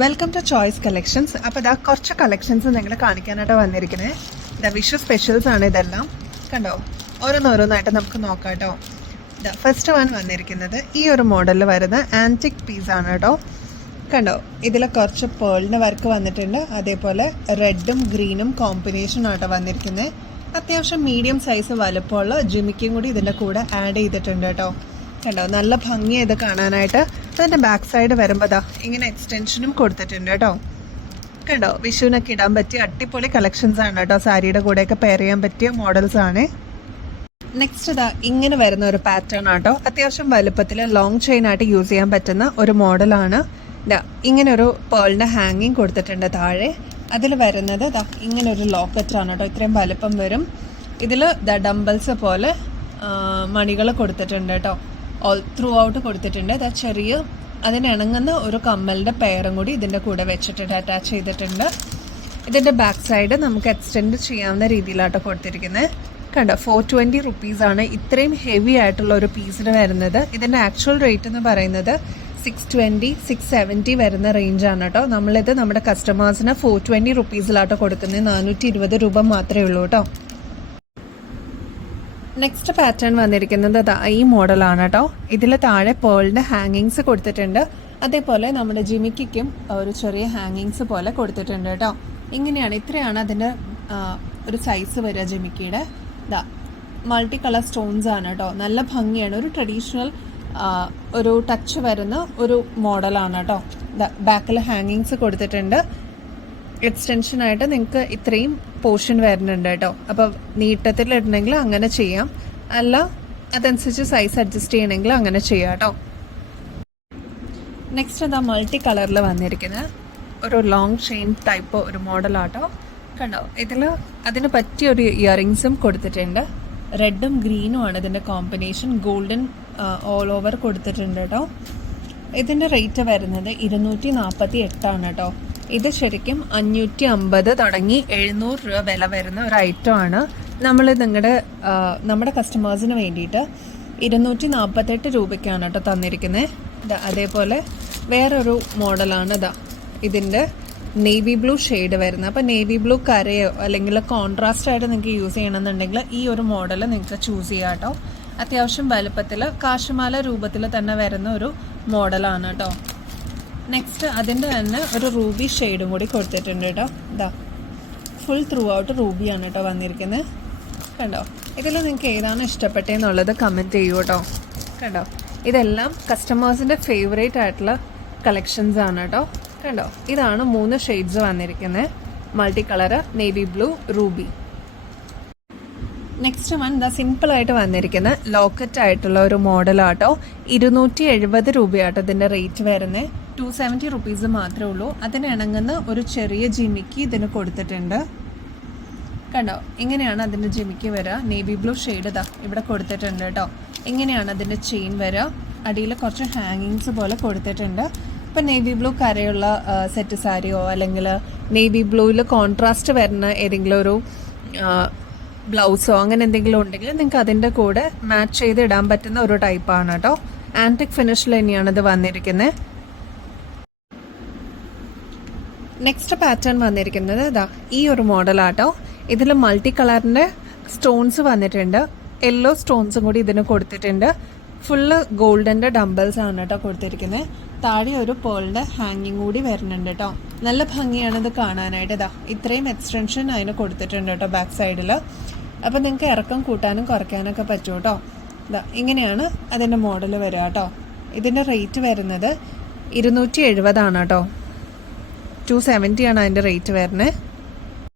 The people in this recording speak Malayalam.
Welcome to choice collections. അപ്പോൾ ഇതാ കുറച്ച് കളക്ഷൻസ് നിങ്ങൾ കാണിക്കാനായിട്ട് വന്നിരിക്കുന്നത്. ഇതാ വിഷു സ്പെഷ്യൽസ് ആണ് ഇതെല്ലാം. കണ്ടോ, ഓരോന്നോരോന്നായിട്ട് നമുക്ക് നോക്കാം കേട്ടോ. ഇതാ ഫസ്റ്റ് വൺ വന്നിരിക്കുന്നത് ഈ ഒരു മോഡലിൽ വരുന്ന ആൻറ്റിക് പീസാണ് കേട്ടോ. കണ്ടോ, ഇതിൽ കുറച്ച് പേളിൻ്റെ വർക്ക് വന്നിട്ടുണ്ട്. അതേപോലെ റെഡും ഗ്രീനും കോമ്പിനേഷനാട്ടോ വന്നിരിക്കുന്നത്. അത്യാവശ്യം മീഡിയം സൈസ് വലുപ്പമുള്ള ജിമിക്കും കൂടി ഇതിൻ്റെ കൂടെ ആഡ് ചെയ്തിട്ടുണ്ട് കേട്ടോ. കണ്ടോ, നല്ല ഭംഗി ഇത് കാണാനായിട്ട്. അതിൻ്റെ ബാക്ക് സൈഡ് വരുമ്പോൾ ദാ ഇങ്ങനെ എക്സ്റ്റൻഷനും കൊടുത്തിട്ടുണ്ട് കേട്ടോ. കണ്ടോ, വിഷുവിനൊക്കെ ഇടാൻ പറ്റിയ അടിപൊളി കളക്ഷൻസ് ആണ് കേട്ടോ. സാരിയുടെ കൂടെയൊക്കെ പെയർ ചെയ്യാൻ പറ്റിയ മോഡൽസ് ആണ്. നെക്സ്റ്റ് ഇതാ ഇങ്ങനെ വരുന്ന ഒരു പാറ്റേൺ ആട്ടോ. അത്യാവശ്യം വലുപ്പത്തിൽ ലോങ് ചെയിൻ ആയിട്ട് യൂസ് ചെയ്യാൻ പറ്റുന്ന ഒരു മോഡലാണ്. ഇതാ ഇങ്ങനെ ഒരു പേളിൻ്റെ ഹാങ്ങിങ് കൊടുത്തിട്ടുണ്ട് താഴെ. അതിൽ വരുന്നത് ദാ ഇങ്ങനെ ഒരു ലോക്കറ്റാണ് കേട്ടോ. ഇത്രയും വലുപ്പം വരും. ഇതിൽ ഡംബിൾസ് പോലെ മണികൾ കൊടുത്തിട്ടുണ്ട് കേട്ടോ. ഓൾ ത്രൂ ഔട്ട് കൊടുത്തിട്ടുണ്ട്. അത് ചെറിയ അതിനിണങ്ങുന്ന ഒരു കമ്മലിൻ്റെ പെയറും കൂടി ഇതിൻ്റെ കൂടെ വെച്ചിട്ടുണ്ട്, അറ്റാച്ച് ചെയ്തിട്ടുണ്ട്. ഇതിൻ്റെ ബാക്ക് സൈഡ് നമുക്ക് എക്സ്റ്റെൻഡ് ചെയ്യാവുന്ന രീതിയിലാട്ടോ കൊടുത്തിരിക്കുന്നത്. കണ്ടോ, 420 റുപ്പീസാണ് ഇത്രയും ഹെവി ആയിട്ടുള്ള ഒരു പീസിന് വരുന്നത്. ഇതിൻ്റെ ആക്ച്വൽ റേറ്റ് എന്ന് പറയുന്നത് 620, 670 വരുന്ന റേഞ്ചാണ് കേട്ടോ. നമ്മളിത് നമ്മുടെ കസ്റ്റമേഴ്സിന് 420 റുപ്പീസിലാട്ടോ കൊടുക്കുന്നത്. 420 രൂപ മാത്രമേ ഉള്ളൂ കേട്ടോ. നെക്സ്റ്റ് പാറ്റേൺ വന്നിരിക്കുന്നത് ഈ മോഡലാണ് കേട്ടോ. ഇതിൽ താഴെ പേളിൻ്റെ ഹാങ്ങിങ്സ് കൊടുത്തിട്ടുണ്ട്. അതേപോലെ നമ്മുടെ ജിമിക്കും ഒരു ചെറിയ ഹാങ്ങിങ്സ് പോലെ കൊടുത്തിട്ടുണ്ട് കേട്ടോ. ഇങ്ങനെയാണ്, ഇത്രയാണ് അതിൻ്റെ ഒരു സൈസ് വരിക ജിമിക്കിയുടെ. മൾട്ടി കളർ സ്റ്റോൺസ് ആണ് കേട്ടോ. നല്ല ഭംഗിയാണ്. ഒരു ട്രഡീഷണൽ ഒരു ടച്ച് വരുന്ന ഒരു മോഡലാണ് കേട്ടോ. ബാക്കിൽ ഹാങ്ങിങ്സ് കൊടുത്തിട്ടുണ്ട്. എക്സ്റ്റൻഷനായിട്ട് നിങ്ങൾക്ക് ഇത്രയും പോർഷൻ വരുന്നുണ്ട് കേട്ടോ. അപ്പോൾ നീട്ടത്തിലിടണമെങ്കിൽ അങ്ങനെ ചെയ്യാം, അല്ല അതനുസരിച്ച് സൈസ് അഡ്ജസ്റ്റ് ചെയ്യണമെങ്കിൽ അങ്ങനെ ചെയ്യാം കേട്ടോ. നെക്സ്റ്റ് എന്താ മൾട്ടി കളറിൽ വന്നിരിക്കുന്ന ഒരു ലോങ് ചെയിൻ ടൈപ്പ് ഒരു മോഡലാട്ടോ. കണ്ടോ, ഇതിൽ അതിന് പറ്റിയ ഒരു ഇയറിങ്സും കൊടുത്തിട്ടുണ്ട്. റെഡും ഗ്രീനും ആണ് ഇതിൻ്റെ കോമ്പിനേഷൻ. ഗോൾഡൻ ഓൾ ഓവർ കൊടുത്തിട്ടുണ്ട് കേട്ടോ. ഇതിൻ്റെ റേറ്റ് വരുന്നത് 248 ആണ് കേട്ടോ. ഇത് ശരിക്കും 550 തുടങ്ങി 700 രൂപ വില വരുന്ന ഒരു ഐറ്റം ആണ്. നമ്മൾ നമ്മുടെ കസ്റ്റമേഴ്സിന് വേണ്ടിയിട്ട് 248 രൂപയ്ക്കാണ് കേട്ടോ തന്നിരിക്കുന്നത്. അതേപോലെ വേറൊരു മോഡലാണ് ഇതിൻ്റെ നേവി ബ്ലൂ ഷെയ്ഡ് വരുന്നത്. അപ്പോൾ നേവി ബ്ലൂ കരയോ അല്ലെങ്കിൽ കോൺട്രാസ്റ്റ് ആയിട്ട് നിങ്ങൾക്ക് യൂസ് ചെയ്യണമെന്നുണ്ടെങ്കിൽ ഈ ഒരു മോഡൽ നിങ്ങൾക്ക് ചൂസ് ചെയ്യാം കേട്ടോ. അത്യാവശ്യം വലുപ്പത്തിൽ കാശുമാല രൂപത്തിൽ തന്നെ വരുന്ന ഒരു മോഡലാണ് കേട്ടോ. നെക്സ്റ്റ് അതിൻ്റെ തന്നെ ഒരു റൂബി ഷെയ്ഡും കൂടി കൊടുത്തിട്ടുണ്ട് കേട്ടോ. ഫുൾ ത്രൂ ഔട്ട് റൂബിയാണ് കേട്ടോ വന്നിരിക്കുന്നത്. കണ്ടോ, ഇതിൽ നിങ്ങൾക്ക് ഏതാണ് ഇഷ്ടപ്പെട്ടതെന്നുള്ളത് കമൻറ്റ് ചെയ്യൂ കേട്ടോ. കണ്ടോ, ഇതെല്ലാം കസ്റ്റമേഴ്സിൻ്റെ ഫേവറേറ്റ് ആയിട്ടുള്ള കളക്ഷൻസ് ആണ് കേട്ടോ. കണ്ടോ, ഇതാണ് 3 ഷെയ്ഡ്സ് വന്നിരിക്കുന്നത്. Multi colour, navy blue, Ruby. Next one സിമ്പിളായിട്ട് വന്നിരിക്കുന്ന ലോക്കറ്റ് ആയിട്ടുള്ള ഒരു മോഡലാട്ടോ. 270 രൂപയാട്ടോ ഇതിൻ്റെ റേറ്റ് വരുന്നത്. 270 റുപ്പീസ് മാത്രമേ ഉള്ളൂ. അതിനിണങ്ങുന്ന ഒരു ചെറിയ ജിമിക്ക് ഇതിന് കൊടുത്തിട്ടുണ്ട്. കണ്ടോ, ഇങ്ങനെയാണ് അതിൻ്റെ ജിമിക്ക് വരിക. നേവി ബ്ലൂ ഷെയ്ഡ് ഇവിടെ കൊടുത്തിട്ടുണ്ട് കേട്ടോ. ഇങ്ങനെയാണ് അതിൻ്റെ ചെയിൻ വരിക. അടിയിൽ കുറച്ച് ഹാങ്ങിങ്സ് പോലെ കൊടുത്തിട്ടുണ്ട്. ഇപ്പം നേവി ബ്ലൂ കരയുള്ള സെറ്റ് സാരിയോ അല്ലെങ്കിൽ നേവി ബ്ലൂവിൽ കോൺട്രാസ്റ്റ് വരുന്ന ഏതെങ്കിലും ഒരു ബ്ലൗസോ അങ്ങനെ എന്തെങ്കിലും ഉണ്ടെങ്കിൽ നിങ്ങൾക്ക് അതിൻ്റെ കൂടെ മാച്ച് ചെയ്ത് ഇടാൻ പറ്റുന്ന ഒരു ടൈപ്പാണ് കേട്ടോ. ആൻറ്റിക് ഫിനിഷിൽ തന്നെയാണ് ഇത് വന്നിരിക്കുന്നത്. നെക്സ്റ്റ് പാറ്റേൺ വന്നിരിക്കുന്നത് ഈ ഒരു മോഡലാട്ടോ. ഇതിൽ മൾട്ടി കളറിൻ്റെ സ്റ്റോൺസ് വന്നിട്ടുണ്ട്. യെല്ലോ സ്റ്റോൺസും കൂടി ഇതിന് കൊടുത്തിട്ടുണ്ട്. ഫുള്ള് ഗോൾഡൻ്റെ ഡംബിൾസ് ആണ് കേട്ടോ കൊടുത്തിരിക്കുന്നത്. താഴെ ഒരു പേളിൻ്റെ ഹാങ്ങിങ് കൂടി വരുന്നുണ്ട് കേട്ടോ. നല്ല ഭംഗിയാണ് ഇത് കാണാനായിട്ട്. ഇത്രയും എക്സ്റ്റൻഷൻ അതിന് കൊടുത്തിട്ടുണ്ട് കേട്ടോ ബാക്ക് സൈഡിൽ. അപ്പോൾ നിങ്ങൾക്ക് ഇറക്കം കൂട്ടാനും കുറയ്ക്കാനൊക്കെ പറ്റും കേട്ടോ. ഇങ്ങനെയാണ് അതിൻ്റെ മോഡൽ വരിക കേട്ടോ. ഇതിൻ്റെ റേറ്റ് വരുന്നത് 270 ആണ് കേട്ടോ. 270 ആണ് അതിൻ്റെ റേറ്റ് വരുന്നത്.